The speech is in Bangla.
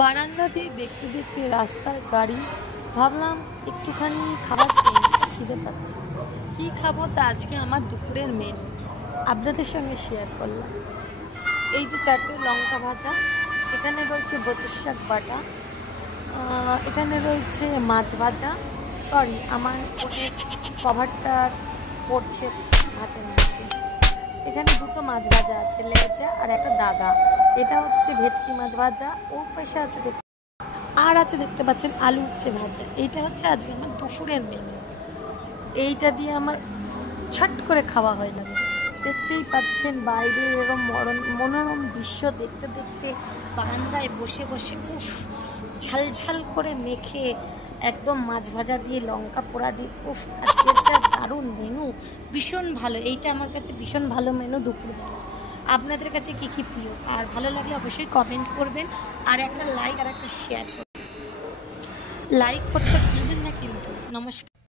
বারান্দা দিয়ে দেখতে দেখতে রাস্তায় গাড়ি, ভাবলাম একটুখানি খাবার খিদে পাচ্ছে। কী খাবো তা আজকে আমার দুপুরের মেনু আপনাদের সঙ্গে শেয়ার করলাম। এই যে 4টে লঙ্কা ভাজা, এখানে রয়েছে বতুর শাক বাটা, এখানে রয়েছে মাছ ভাজা, সরি আমার কভারটার পড়ছে ভাতের মধ্যে। এখানে 2টো মাছ ভাজা আছে, লেজা আর একটা দাগা, এটা হচ্ছে ভেটকি মাছ ভাজা। ওর পাশে আছে আর আছে দেখতে পাচ্ছেন আলু উচ্ছে ভাজা। এইটা হচ্ছে আজকে আমার দুপুরের মেনু। এইটা দিয়ে আমার ছট করে খাওয়া হয়ে যাবে। দেখতেই পাচ্ছেন বাইরে এরকম মনোরম দৃশ্য দেখতে দেখতে বারান্দায় বসে বসে উফ ঝালঝাল করে মেখে একদম মাছ ভাজা দিয়ে লঙ্কা পোড়া দিয়ে উফ আজকের যা দারুণ মেনু, ভীষণ ভালো। এইটা আমার কাছে ভীষণ ভালো মেনু দুপুরবেলা। আপনাদের কাছে কী কী প্রিয়? আর ভালো লাগলে অবশ্যই কমেন্ট করবেন, আর একটা লাইক আর একটা শেয়ার করবেন। লাইক করতে ভুলবেন না কিন্তু। নমস্কার।